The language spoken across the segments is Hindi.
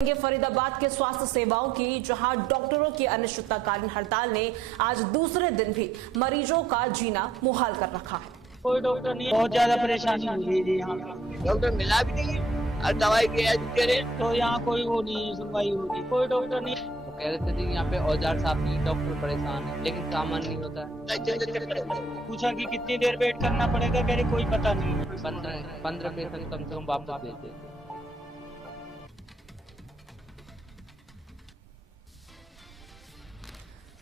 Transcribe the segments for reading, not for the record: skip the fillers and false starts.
फरीदाबाद के स्वास्थ्य सेवाओं की, जहां डॉक्टरों की अनिश्चितकालीन हड़ताल ने आज दूसरे दिन भी मरीजों का जीना मुहाल कर रखा है। कोई डॉक्टर नहीं, बहुत ज्यादा परेशानी हो रही है यहाँ पे। डॉक्टर मिला भी नहीं है और दवाई के तो यहाँ कोई वो नहीं सुनवाई होगी, कोई डॉक्टर नहीं। तो कह रहे थे जी यहाँ पे औजार साफ नहीं, डॉक्टर परेशान है, लेकिन सामान नहीं होता है। पूछा कि कितनी देर वेट करना पड़ेगा, कह रहे कोई पता नहीं। 15 पेशेंट कम से कम वापस भेज देते।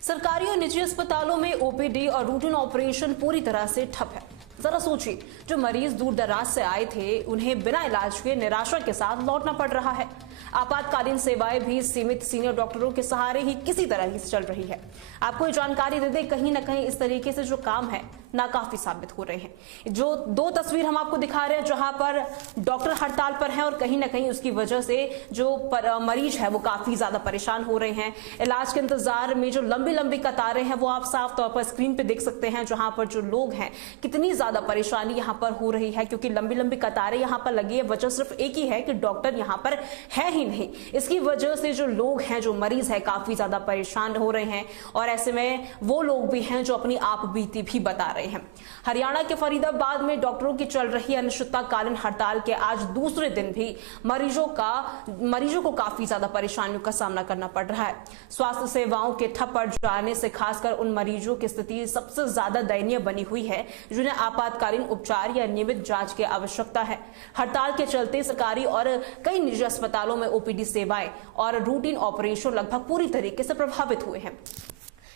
सरकारी और निजी अस्पतालों में ओपीडी और रूटीन ऑपरेशन पूरी तरह से ठप है। जरा सोचिए, जो मरीज दूर दराज से आए थे उन्हें बिना इलाज के निराशा के साथ लौटना पड़ रहा है। आपातकालीन सेवाएं भी सीमित सीनियर डॉक्टरों के सहारे ही किसी तरह ही चल रही है। आपको ये जानकारी दे दें, कहीं ना कहीं इस तरीके से जो काम है नाकाफी साबित हो रहे हैं। जो दो तस्वीर हम आपको दिखा रहे हैं, जहां पर डॉक्टर हड़ताल पर हैं और कहीं ना कहीं उसकी वजह से जो मरीज है वो काफी ज्यादा परेशान हो रहे हैं। इलाज के इंतजार में जो लंबी लंबी कतारें हैं वो आप साफ तौर पर स्क्रीन पे देख सकते हैं, जहां पर जो लोग हैं कितनी ज्यादा परेशानी यहां पर हो रही है, क्योंकि लंबी लंबी कतारें यहां पर लगी है। वजह सिर्फ एक ही है कि डॉक्टर यहां पर है ही नहीं। इसकी वजह से जो लोग हैं, जो मरीज है, काफी ज्यादा परेशान हो रहे हैं। और ऐसे में वो लोग भी हैं जो अपनी आप बीती भी बता रहे हैं। हरियाणा के फरीदाबाद में डॉक्टरों की चल रही अनिश्चितकालीन हड़ताल के आज दूसरे दिन भी मरीजों को काफी ज्यादा परेशानियों का सामना करना पड़ रहा है। स्वास्थ्य सेवाओं के ठप पड़ जाने से खासकर उन मरीजों की स्थिति सबसे ज्यादा दयनीय बनी हुई है जिन्हें आपातकालीन उपचार या नियमित जांच की आवश्यकता है। हड़ताल के चलते सरकारी और कई निजी अस्पतालों में ओपीडी सेवाएं और रूटीन ऑपरेशन लगभग पूरी तरीके से प्रभावित हुए हैं।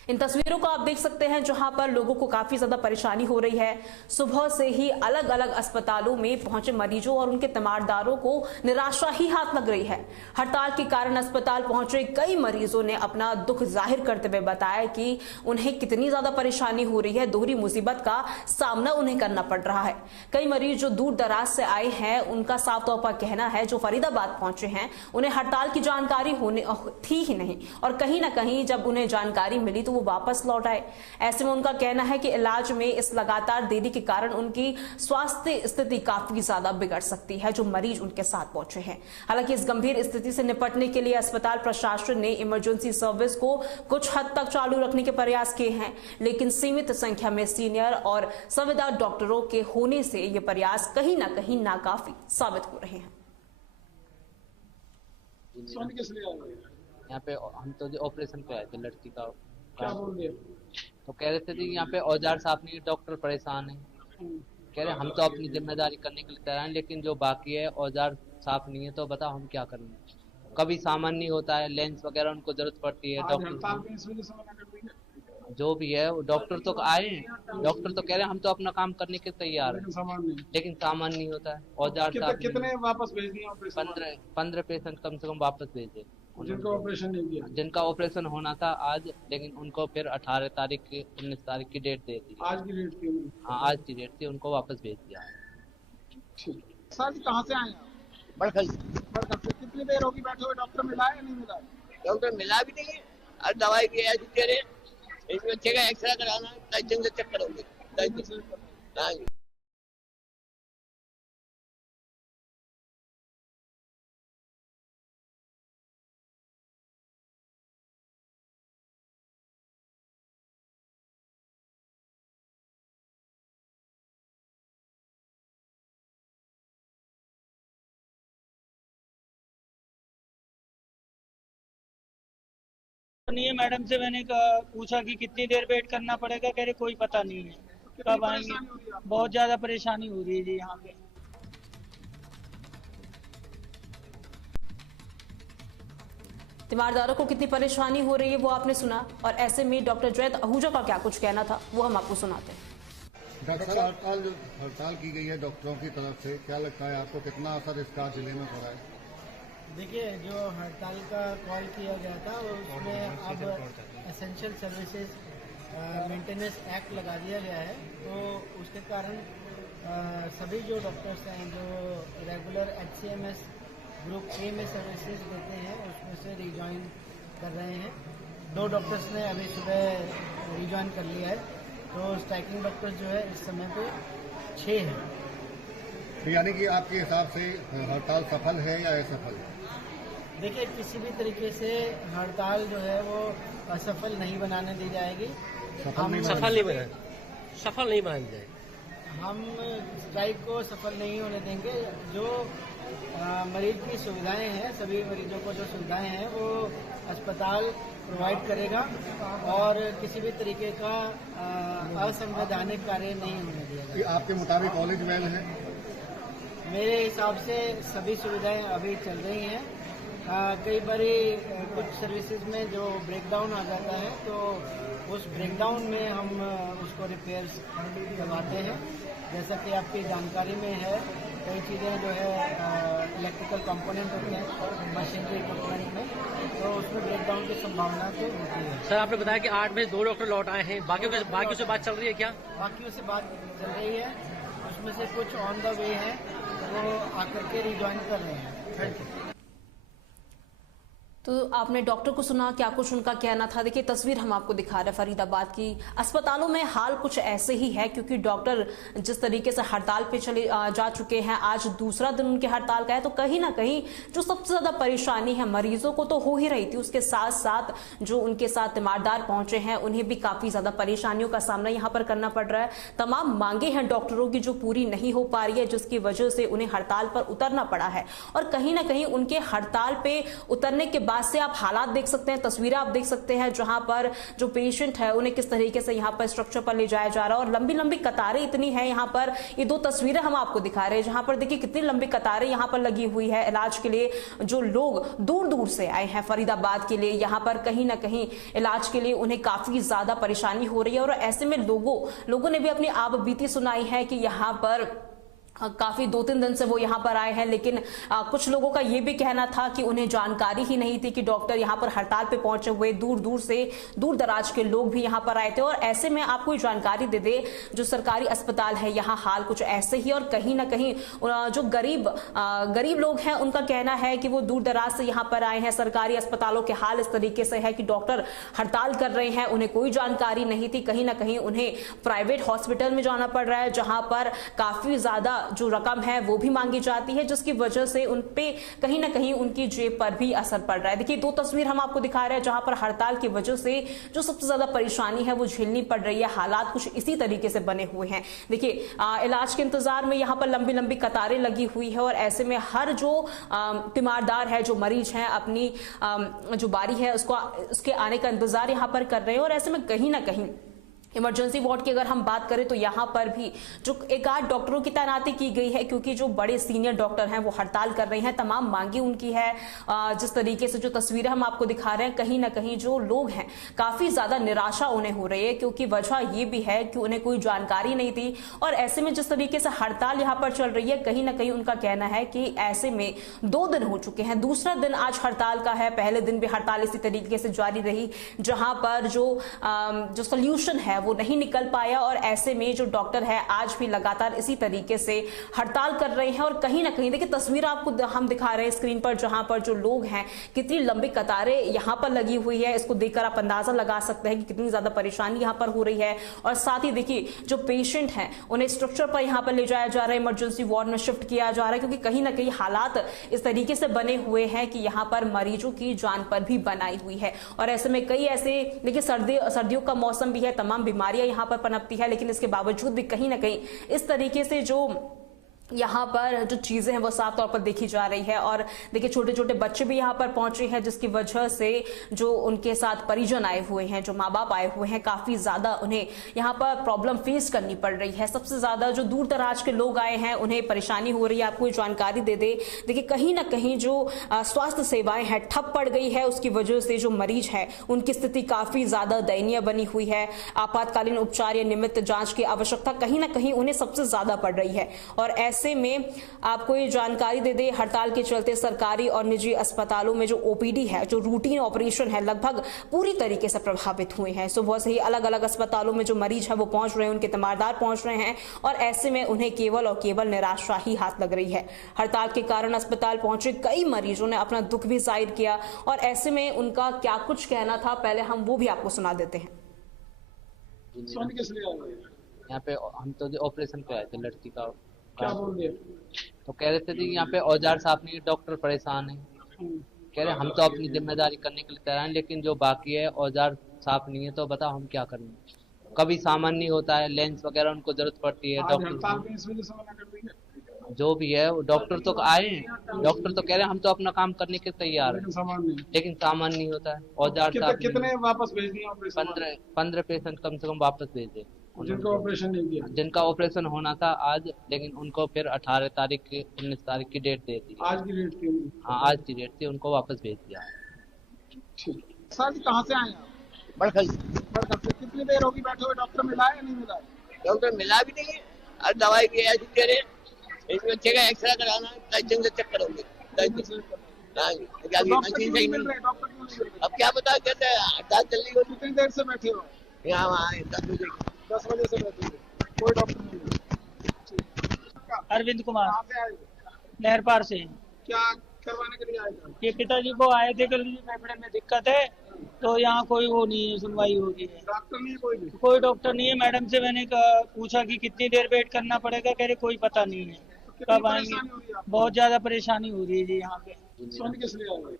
इन तस्वीरों को आप देख सकते हैं, जहां पर लोगों को काफी ज्यादा परेशानी हो रही है। सुबह से ही अलग अलग अस्पतालों में पहुंचे मरीजों और उनके तीमारदारों को निराशा ही हाथ लग रही है। हड़ताल के कारण अस्पताल पहुंचे कई मरीजों ने अपना दुख जाहिर करते हुए बताया कि उन्हें कितनी ज्यादा परेशानी हो रही है, दोहरी मुसीबत का सामना उन्हें करना पड़ रहा है। कई मरीज जो दूर दराज से आए हैं, उनका साफ तौर पर कहना है, जो फरीदाबाद पहुंचे हैं, उन्हें हड़ताल की जानकारी थी ही नहीं, और कहीं ना कहीं जब उन्हें जानकारी मिली तो वो वापस लौट आए। ऐसे में उनका कहना है कि इलाज में इस लगातार देरी के कारण उनकी स्वास्थ्य स्थिति काफी ज्यादा बिगड़ सकती है, जो मरीज उनके साथ पहुंचे हैं। हालांकि इस गंभीर स्थिति से निपटने के लिए अस्पताल प्रशासन ने इमरजेंसी सर्विस को कुछ हद तक चालू रखने के प्रयास किए हैं, लेकिन सीमित संख्या में सीनियर और संविदा डॉक्टरों के होने से ये प्रयास कहीं ना कहीं नाकाफी साबित हो रहे हैं। यहाँ पे हम तो ऑपरेशन पे आए थे लड़की का। क्या बोल रहे? तो कह रहे थे जी यहाँ पे औजार साफ नहीं, डॉक्टर परेशान है। कह रहे हम तो अपनी जिम्मेदारी करने के लिए तैयार हैं, लेकिन जो बाकी है औजार साफ नहीं है, तो बताओ हम क्या करेंगे। कभी सामान नहीं होता है, लेंस वगैरह उनको जरूरत पड़ती है। डॉक्टर जो भी है वो डॉक्टर तो आए, डॉक्टर तो कह रहे हैं हम तो अपना काम करने के तैयार हैं, लेकिन सामान नहीं होता है। औजार साफ कितने वापस भेज दिए? 15 पेशेंट कम से कम वापस भेजे, जिनका ऑपरेशन नहीं किया। जिनका ऑपरेशन होना था आज, लेकिन उनको फिर 18 तारीख की 19 तारीख की डेट दे दी। आज की डेट थी? हाँ, आज की डेट थी, उनको वापस भेज दिया। सर कहाँ से आए? बड़खल से। कितनी देर होगी बैठे हुए? डॉक्टर मिला है या नहीं मिला? डॉक्टर मिला भी नहीं है और दवाई के इस बच्चे का एक्सरे कराना 10 दिन से चक्कर हो गए। 10 दिन। हाँ जी। नहीं है, मैडम से मैंने पूछा कि कितनी देर वेट करना पड़ेगा, कह रहे कोई पता नहीं है कब आएंगे। बहुत ज्यादा परेशानी हो रही है जी यहाँ पे। तीमारदारों को कितनी परेशानी हो रही है वो आपने सुना, और ऐसे में डॉक्टर जयंत आहूजा का क्या कुछ कहना था वो हम आपको सुनाते हैं। डॉक्टर साहब, हड़ताल की गई है डॉक्टरों की तरफ से, क्या लगता है आपको कितना असर इसका जिले में पड़ा है? देखिए, जो हड़ताल का कॉल किया गया था उसमें अब एसेंशियल सर्विसेज मेंटेनेंस एक्ट लगा दिया गया है, तो उसके कारण सभी जो डॉक्टर्स हैं जो रेगुलर HCMS ग्रुप A में सर्विसेज देते हैं उसमें से रिजॉइन कर रहे हैं। 2 डॉक्टर्स ने अभी सुबह रिजॉइन कर लिया है, तो स्ट्राइकिंग डॉक्टर्स जो है इस समय पे 6 हैं। यानी कि आपके हिसाब से हड़ताल सफल है या असफल? देखिए, किसी भी तरीके से हड़ताल जो है वो असफल नहीं बनाने दी जाएगी। सफल नहीं सफल नहीं बनाई जाए। हम स्ट्राइक को सफल नहीं होने देंगे। जो मरीज की सुविधाएं हैं, सभी मरीजों को जो सुविधाएं हैं वो अस्पताल प्रोवाइड करेगा और किसी भी तरीके का असंवैधानिक कार्य नहीं होने दिया कि जाएगा। आपके मुताबिक कॉलेज वेल है? मेरे हिसाब से सभी सुविधाएं अभी चल रही हैं। कई बारी कुछ सर्विसेज में जो ब्रेकडाउन आ जाता है तो उस ब्रेकडाउन में हम उसको रिपेयर्स करवाते हैं। जैसा कि आपकी जानकारी में है, कई चीज़ें जो है इलेक्ट्रिकल कंपोनेंट होते हैं मशीनरी इक्विपमेंट में, तो उसमें ब्रेकडाउन की संभावना तो होती है। सर, आपने बताया कि 8 बजे 2 डॉक्टर लौट आए हैं, बाकियों से बात चल रही है क्या? बाकियों से बात चल रही है, उसमें से कुछ ऑन द वे हैं, वो आकर के रिज्वाइन कर रहे हैं। Thank you. तो आपने डॉक्टर को सुना, क्या कुछ उनका कहना था। देखिए, तस्वीर हम आपको दिखा रहे हैं फरीदाबाद की। अस्पतालों में हाल कुछ ऐसे ही है, क्योंकि डॉक्टर जिस तरीके से हड़ताल पे चले जा चुके हैं, आज दूसरा दिन उनके हड़ताल का है, तो कहीं ना कहीं जो सबसे ज्यादा परेशानी है मरीजों को तो हो ही रही थी, उसके साथ साथ जो उनके साथ तीमारदार पहुंचे हैं उन्हें भी काफी ज्यादा परेशानियों का सामना यहाँ पर करना पड़ रहा है। तमाम मांगे हैं डॉक्टरों की जो पूरी नहीं हो पा रही है, जिसकी वजह से उन्हें हड़ताल पर उतरना पड़ा है। और कहीं ना कहीं उनके हड़ताल पे उतरने के बाद से आप हालात देख सकते हैं, तस्वीरें आप देख सकते हैं, जहां पर जो पेशेंट है उन्हें किस तरीके से यहां पर स्ट्रक्चर पर ले जाया जा रहा है। और लंबी लंबी कतारें इतनी है यहाँ पर। ये 2 तस्वीरें हम आपको दिखा रहे हैं, जहां पर देखिए कितनी लंबी कतारें यहाँ पर लगी हुई है इलाज के लिए। जो लोग दूर दूर से आए हैं फरीदाबाद के लिए, यहाँ पर कहीं ना कहीं इलाज के लिए उन्हें काफी ज्यादा परेशानी हो रही है। और ऐसे में लोगों ने भी अपनी आप बीती सुनाई है कि यहाँ पर काफी 2-3 दिन से वो यहाँ पर आए हैं, लेकिन कुछ लोगों का ये भी कहना था कि उन्हें जानकारी ही नहीं थी कि डॉक्टर यहाँ पर हड़ताल पे पहुंचे हुए। दूर दराज के लोग भी यहाँ पर आए थे। और ऐसे में आपको जानकारी दे दे, जो सरकारी अस्पताल है यहाँ हाल कुछ ऐसे ही। और कहीं ना कहीं जो गरीब लोग हैं उनका कहना है कि वो दूर दराज से यहाँ पर आए हैं। सरकारी अस्पतालों के हाल इस तरीके से है कि डॉक्टर हड़ताल कर रहे हैं, उन्हें कोई जानकारी नहीं थी। कहीं ना कहीं उन्हें प्राइवेट हॉस्पिटल में जाना पड़ रहा है, जहां पर काफी ज्यादा जो रकम है वो भी मांगी जाती है, जिसकी वजह से उन पे कहीं ना कहीं उनकी जेब पर भी असर पड़ रहा है। देखिए, 2 तस्वीर हम आपको दिखा रहे हैं, जहां पर हड़ताल की वजह से जो सबसे ज्यादा परेशानी है वो झेलनी पड़ रही है। हालात कुछ इसी तरीके से बने हुए हैं। देखिए, इलाज के इंतजार में यहाँ पर लंबी लंबी कतारें लगी हुई है। और ऐसे में हर जो तीमारदार है, जो मरीज है, अपनी जो बारी है उसके आने का इंतजार यहाँ पर कर रहे हैं। और ऐसे में कहीं ना कहीं इमरजेंसी वार्ड की अगर हम बात करें तो यहाँ पर भी जो 1-8 डॉक्टरों की तैनाती की गई है, क्योंकि जो बड़े सीनियर डॉक्टर हैं वो हड़ताल कर रहे हैं। तमाम मांगी उनकी है। जिस तरीके से जो तस्वीरें हम आपको दिखा रहे हैं, कहीं ना कहीं जो लोग हैं काफी ज्यादा निराशा उन्हें हो रही है, क्योंकि वजह ये भी है कि उन्हें कोई जानकारी नहीं थी। और ऐसे में जिस तरीके से हड़ताल यहाँ पर चल रही है, कहीं ना कहीं उनका कहना है कि ऐसे में 2 दिन हो चुके हैं, दूसरा दिन आज हड़ताल का है। पहले दिन भी हड़ताल इसी तरीके से जारी रही, जहां पर जो सोल्यूशन है वो नहीं निकल पाया। और ऐसे में जो डॉक्टर है आज भी लगातार इसी तरीके से हड़ताल कर रहे हैं। और कहीं ना कहीं देखिए, तस्वीर आपको हम दिखा रहे हैं स्क्रीन पर, जहां पर जो लोग हैं, कितनी लंबी कतारें यहां पर लगी हुई है। इसको देखकर आप अंदाजा लगा सकते हैं कि कितनी ज्यादा परेशानी यहां पर हो रही है। और साथ ही देखिए, जो पेशेंट हैं उन्हें स्ट्रक्चर पर यहां पर ले जाया जा रहा है, इमरजेंसी वार्ड में शिफ्ट किया जा रहा है, क्योंकि कहीं ना कहीं हालात इस तरीके से बने हुए हैं कि यहां पर मरीजों की जान पर भी बनाई हुई है। और ऐसे में कई ऐसे, देखिए सर्दियों का मौसम भी है, तमाम बीमारियां यहां पर पनपती है, लेकिन इसके बावजूद भी कहीं ना कहीं इस तरीके से जो यहाँ पर जो चीजें हैं वो साफ तौर पर देखी जा रही है। और देखिए, छोटे छोटे बच्चे भी यहाँ पर पहुंचे हैं, जिसकी वजह से जो उनके साथ परिजन आए हुए हैं, जो माँ बाप आए हुए हैं, काफी ज्यादा उन्हें यहाँ पर प्रॉब्लम फेस करनी पड़ रही है। सबसे ज्यादा जो दूर दराज के लोग आए हैं उन्हें परेशानी हो रही है। आपको जानकारी दे दे, देखिए कहीं ना कहीं जो स्वास्थ्य सेवाएं हैं ठप पड़ गई है, उसकी वजह से जो मरीज है उनकी स्थिति काफी ज्यादा दयनीय बनी हुई है। आपातकालीन उपचार या नियमित जांच की आवश्यकता कहीं ना कहीं उन्हें सबसे ज्यादा पड़ रही है। और ऐसे में आपको ये जानकारी दे दे, हड़ताल के चलते सरकारी और निजी अस्पतालों में जो ओपीडी है, जो रूटीन ऑपरेशन है, लगभग पूरी तरीके से प्रभावित हुए हैं। सुबह से ही अलग अलग अस्पतालों में जो मरीज है वो पहुंच रहे हैं, उनके तीमारदार पहुंच रहे हैं। और ऐसे में उन्हें केवल और केवल निराशा ही हाथ लग रही है। हड़ताल के कारण अस्पताल पहुंचे कई मरीजों ने अपना दुख भी जाहिर किया। और ऐसे में उनका क्या कुछ कहना था, पहले हम वो भी आपको सुना देते हैं। यहाँ पे हम तो ऑपरेशन कराए थे लड़की का। क्या बोल रहे? तो कह रहे थे कि यहाँ पे औजार साफ नहीं है, डॉक्टर परेशान है। कह रहे हम तो अपनी जिम्मेदारी करने के लिए तैयार हैं, लेकिन जो बाकी है औजार साफ नहीं है, तो बताओ हम क्या करेंगे। कभी सामान नहीं होता है, लेंस वगैरह उनको जरूरत पड़ती है, डॉक्टर जो भी है वो डॉक्टर तो आए हैं, डॉक्टर तो कह रहे हैं हम तो अपना काम करने के तैयार हैं, लेकिन सामान नहीं होता है। औजार साफ कितने वापस भेज दिए? 15 पेशेंट कम से कम वापस भेजे जिनका ऑपरेशन नहीं किया, जिनका ऑपरेशन होना था आज, लेकिन उनको फिर 18 तारीख की 19 तारीख की डेट दे दी। आज की डेट थी? हाँ आज की डेट थी, उनको वापस भेज दिया। सर कहाँ से आए आप? बड़खल से। कितनी देर होगी बैठे हुए? डॉक्टर मिला है या नहीं मिला? डॉक्टर मिला भी नहीं है और दवाई भी ऐसी दे रहे हैं। इस बच्चे का एक्सरे कराना 10 दिन से चक्कर होंगे। 10 दिन मशीन सही नहीं। अब क्या पता, कहते हैं हड़ताल चल रही हो। कितनी देर से बैठे हो? यहाँ वहाँ 10 बजे 10 बजे से बैठे हो, कोई डॉक्टर नहीं? अरविंद कुमार, कहाँ से आए? नहरपार से। क्या करवाने के लिए आए थे? ये पिताजी को आए थे कल, फेफड़े में दिक्कत है, तो यहाँ कोई वो नहीं है, सुनवाई होगी। डॉक्टर नहीं है कोई भी? कोई डॉक्टर नहीं है। मैडम से मैंने पूछा कि कितनी देर वेट करना पड़ेगा, कह रहे कोई पता नहीं है कब आएंगे। बहुत ज्यादा परेशानी हो रही है जी यहाँ पे। सुन किस लिए आए?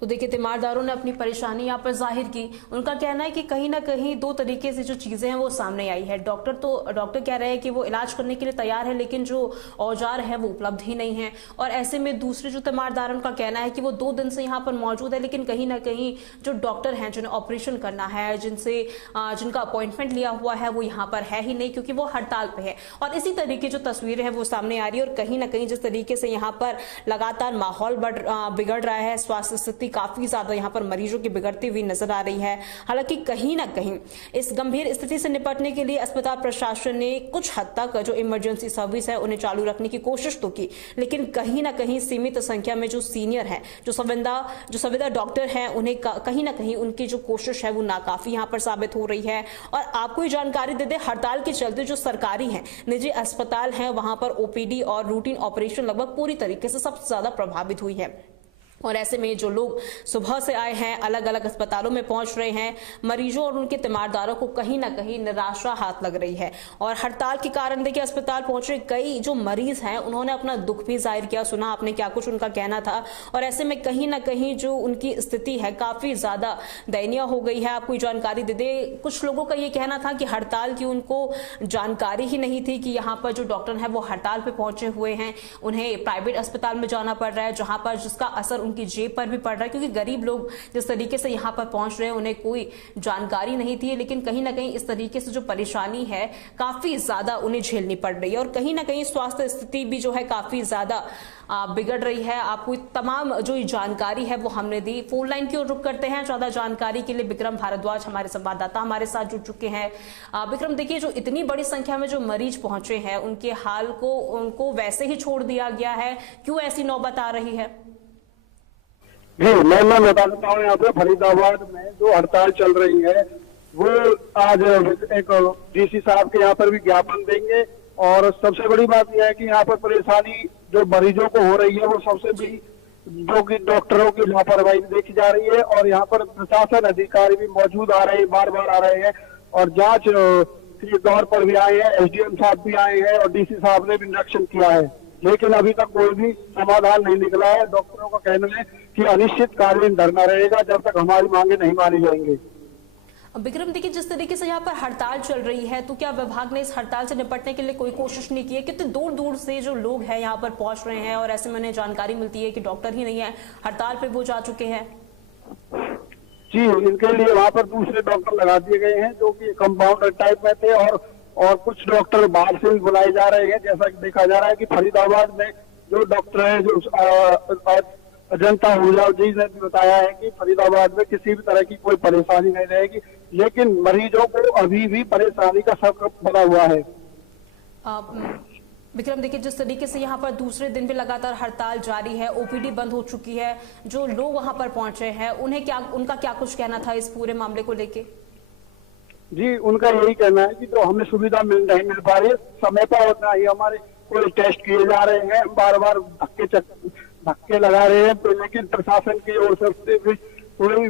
तो देखिए तीमारदारों ने अपनी परेशानी यहाँ पर जाहिर की। उनका कहना है कि कहीं ना कहीं दो तरीके से जो चीजें हैं वो सामने आई है। डॉक्टर कह रहे हैं कि वो इलाज करने के लिए तैयार है, लेकिन जो औजार है वो उपलब्ध ही नहीं है। और ऐसे में दूसरे जो तीमारदार उनका कहना है कि वो 2 दिन से यहाँ पर मौजूद है, लेकिन कहीं ना कहीं जो डॉक्टर हैं जिन्हें ऑपरेशन करना है, जिनका अपॉइंटमेंट लिया हुआ है, वो यहाँ पर है ही नहीं, क्योंकि वो हड़ताल पे है। और इसी तरीके जो तस्वीरें हैं वो सामने आ रही है। और कहीं ना कहीं जिस तरीके से यहाँ पर लगातार माहौल बिगड़ रहा है, स्वास्थ्य स्थिति काफी ज्यादा यहाँ पर मरीजों की बिगड़ती हुई नजर आ रही है। हालांकि कहीं ना कहीं इस गंभीर स्थिति से निपटने के लिए अस्पताल प्रशासन ने कुछ हद तक जो इमरजेंसी सर्विस है उन्हें चालू रखने की कोशिश तो की, लेकिन कहीं ना कहीं सीमित संख्या में जो सीनियर है, जो संविदा डॉक्टर हैं, उन्हें कहीं ना कहीं उनकी जो कोशिश है वो नाकाफी यहाँ पर साबित हो रही है। और आपको ये जानकारी दे दे, हड़ताल के चलते जो सरकारी हैं, निजी अस्पताल हैं, वहां पर ओपीडी और रूटीन ऑपरेशन लगभग पूरी तरीके से सबसे ज्यादा प्रभावित हुई है। और ऐसे में जो लोग सुबह से आए हैं, अलग अलग अस्पतालों में पहुंच रहे हैं, मरीजों और उनके तीमारदारों को कहीं ना कहीं निराशा हाथ लग रही है। और हड़ताल के कारण देखिए अस्पताल पहुंचे कई जो मरीज हैं, उन्होंने अपना दुख भी जाहिर किया। सुना आपने क्या कुछ उनका कहना था। और ऐसे में कहीं ना कहीं जो उनकी स्थिति है काफी ज्यादा दयनीय हो गई है। आपको जानकारी दे दे, कुछ लोगों का ये कहना था कि हड़ताल की उनको जानकारी ही नहीं थी कि यहाँ पर जो डॉक्टर है वो हड़ताल पे पहुंचे हुए हैं, उन्हें प्राइवेट अस्पताल में जाना पड़ रहा है, जहां पर जिसका असर उनकी जेब पर भी पड़ रहा है। क्योंकि गरीब लोग जिस तरीके से यहाँ पर पहुंच रहे हैं उन्हें कोई जानकारी नहीं थी, लेकिन कहीं ना कहीं इस तरीके से जो परेशानी है काफी ज्यादा उन्हें झेलनी पड़ रही है। और कहीं ना कहीं स्वास्थ्य स्थिति भी जो है काफी ज्यादा बिगड़ रही है। आपको तमाम जो जानकारी है वो हमने दी। फोन लाइन की ओर रुख करते हैं। ज्यादा जानकारी के लिए विक्रम भारद्वाज हमारे संवाददाता हमारे साथ जुड़ चुके हैं। विक्रम, देखिए जो इतनी बड़ी संख्या में जो मरीज पहुंचे हैं, उनके हाल को उनको वैसे ही छोड़ दिया गया है, क्यों ऐसी नौबत आ रही है? जी मैं बता देता हूँ, यहाँ पे फरीदाबाद में जो हड़ताल चल रही है वो आज एक डीसी साहब के यहाँ पर भी ज्ञापन देंगे। और सबसे बड़ी बात यह है कि यहाँ पर परेशानी जो मरीजों को हो रही है वो सबसे बड़ी जो कि डॉक्टरों की लापरवाही देखी जा रही है। और यहाँ पर प्रशासन अधिकारी भी मौजूद आ रहे हैं, बार बार आ रहे हैं और जांच के दौर पर भी आए हैं। एसडीएम साहब भी आए हैं और डीसी साहब ने भी निरीक्षण किया है, लेकिन अभी तक कोई भी समाधान नहीं निकला है। डॉक्टरों का कहना है कि अनिश्चितकालीन धरना रहेगा जब तक हमारी मांगे नहीं मानी जाएंगी। विक्रम, देखिए जिस तरीके से यहाँ पर हड़ताल चल रही है, तो क्या विभाग ने इस हड़ताल से निपटने के लिए कोई कोशिश नहीं की है? कितने दूर दूर से जो लोग हैं यहाँ पर पहुंच रहे हैं और ऐसे में जानकारी मिलती है कि डॉक्टर ही नहीं है, हड़ताल पे वो जा चुके हैं। जी, इनके लिए वहाँ पर दूसरे डॉक्टर लगा दिए गए हैं जो कि कंपाउंडर टाइप में थे और कुछ डॉक्टर बाहर से भी बुलाए जा रहे हैं। जैसा कि देखा जा रहा है कि फरीदाबाद में जो डॉक्टर है, जो अजंता हुजा जी ने भी बताया है कि फरीदाबाद में किसी भी तरह की कोई परेशानी नहीं रहेगी, लेकिन मरीजों को अभी भी परेशानी का सबक बना हुआ है। विक्रम, देखिए जिस तरीके से यहाँ पर दूसरे दिन भी लगातार हड़ताल जारी है, ओपीडी बंद हो चुकी है, जो लोग वहां पर पहुंचे हैं उनका क्या कुछ कहना था इस पूरे मामले को लेके? जी, उनका यही कहना है कि जो हमें सुविधा नहीं मिल पा रही है समय पर, उतना ही हमारे कोई टेस्ट किए जा रहे हैं, बार बार धक्के लगा रहे हैं, तो लेकिन प्रशासन की ओर से भी कोई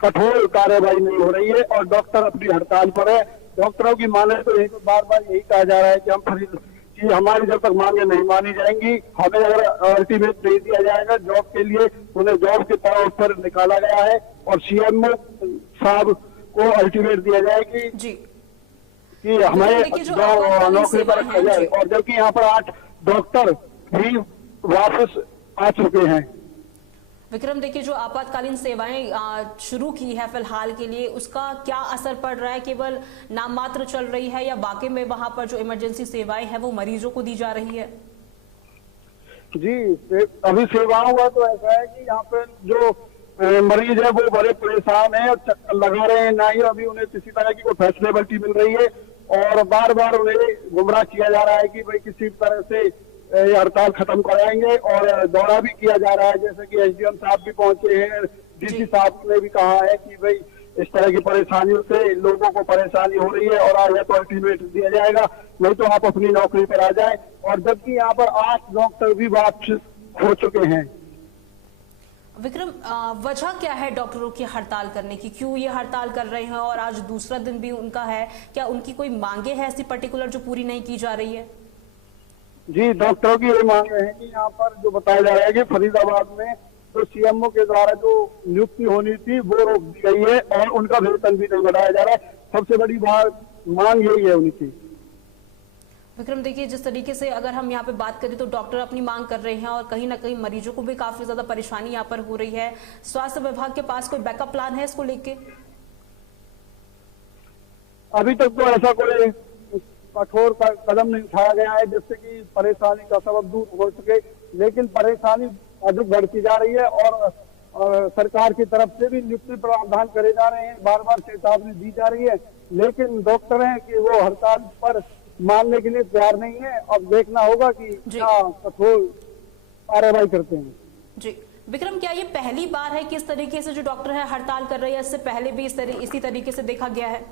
कठोर कार्यवाही नहीं हो रही है और डॉक्टर अपनी हड़ताल पर है। डॉक्टरों की माने तो बार बार यही कहा जा रहा है कि कि हमारी जब तक मांगे नहीं मानी जाएंगी, हमें अगर अल्टीमेट नहीं दिया जाएगा जॉब के लिए, उन्हें जॉब के तौर पर निकाला गया है और सीएमओ साहब को अल्टीमेट दिया जाएगी जी कि हमें देखिए, जो जो आपातकालीन नौकरी पर सेवाएं रखा हैं, जाए। जी। और जबकि यहाँ पर 8 डॉक्टर भी वापस आ चुके हैं। विक्रम, देखिए जो आपातकालीन सेवाएं शुरू की है फिलहाल के लिए, उसका क्या असर पड़ रहा है? केवल नाम मात्र चल रही है या वाकई में वहां पर जो इमरजेंसी सेवाएं हैं वो मरीजों को दी जा रही है? जी, अभी सेवाओं का तो ऐसा है कि यहाँ पे जो मरीज है वो बड़े परेशान है और चक्कर लगा रहे हैं, ना ही अभी उन्हें किसी तरह की कोई फैसिलिटी मिल रही है और बार बार उन्हें गुमराह किया जा रहा है कि भाई किसी तरह से ये हड़ताल खत्म कराएंगे। और दौरा भी किया जा रहा है, जैसे कि एसडीएम साहब भी पहुंचे हैं, डीसी साहब ने भी कहा है कि भाई इस तरह की परेशानियों से लोगों को परेशानी हो रही है और आज तो अल्टीमेट दिया जाएगा, नहीं तो आप अपनी नौकरी पर आ जाए। और जबकि यहाँ पर 8 डॉक्टर भी वापस हो चुके हैं। विक्रम, वजह क्या है डॉक्टरों की हड़ताल करने की? क्यों ये हड़ताल कर रहे हैं और आज दूसरा दिन भी उनका है? क्या उनकी कोई मांगे हैं ऐसी पर्टिकुलर जो पूरी नहीं की जा रही है? जी, डॉक्टरों की ये मांग है कि यहाँ पर जो बताया जा रहा है कि फरीदाबाद में तो सीएमओ के द्वारा जो नियुक्ति होनी थी वो रोक दी गई है और उनका वेतन भी नहीं बढ़ाया जा रहा है। सबसे बड़ी बात मांग यही है उनकी। विक्रम, देखिए जिस तरीके से अगर हम यहाँ पे बात करें तो डॉक्टर अपनी मांग कर रहे हैं और कहीं ना कहीं मरीजों को भी काफी ज्यादा परेशानी यहाँ पर हो रही है। स्वास्थ्य विभाग के पास कोई बैकअप प्लान है इसको लेके? अभी तक तो ऐसा कोई कठोर कदम नहीं उठाया गया है जिससे कि परेशानी का सबब दूर हो सके, लेकिन परेशानी अधिक बढ़ती जा रही है और सरकार की तरफ से भी नियुक्ति प्रावधान करे जा रहे हैं, बार बार चेतावनी दी जा रही है, लेकिन डॉक्टर हैं कि वो हड़ताल पर मानने के लिए तैयार नहीं है। अब देखना होगा कि क्या कठोर कार्रवाई करते हैं। जी विक्रम, क्या ये पहली बार है कि इस तरीके से जो डॉक्टर है हड़ताल कर रहे हैं? इससे पहले भी इसी तरीके से देखा गया है?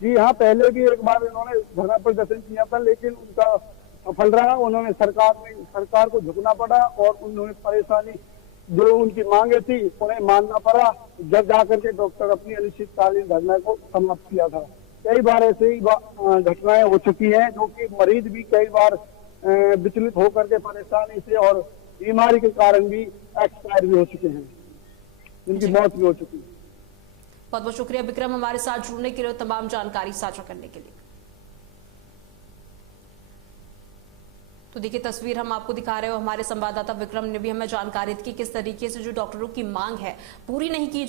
जी हाँ, पहले भी एक बार इन्होंने धरना प्रदर्शन किया था, लेकिन उनका सफल रहा। उन्होंने सरकार को झुकना पड़ा और उन्होंने परेशानी जो उनकी मांगे थी उन्हें मानना पड़ा, जब जाकर के डॉक्टर अपनी अनिश्चितकालीन धरना को समाप्त किया था। कई बार ऐसे ही घटनाएं हो चुकी हैं जो कि मरीज भी कई बार विचलित होकर के परेशानी से और बीमारी के कारण भी एक्सपायर भी हो चुके हैं, उनकी मौत भी हो चुकी है। बहुत बहुत शुक्रिया विक्रम, हमारे साथ जुड़ने के लिए, तमाम जानकारी साझा करने के लिए। तो देखिए तस्वीर हम आपको दिखा रहे हो, हमारे संवाददाता विक्रम ने भी हमें जानकारी दी कि किस तरीके से जो डॉक्टरों की मांग है पूरी नहीं की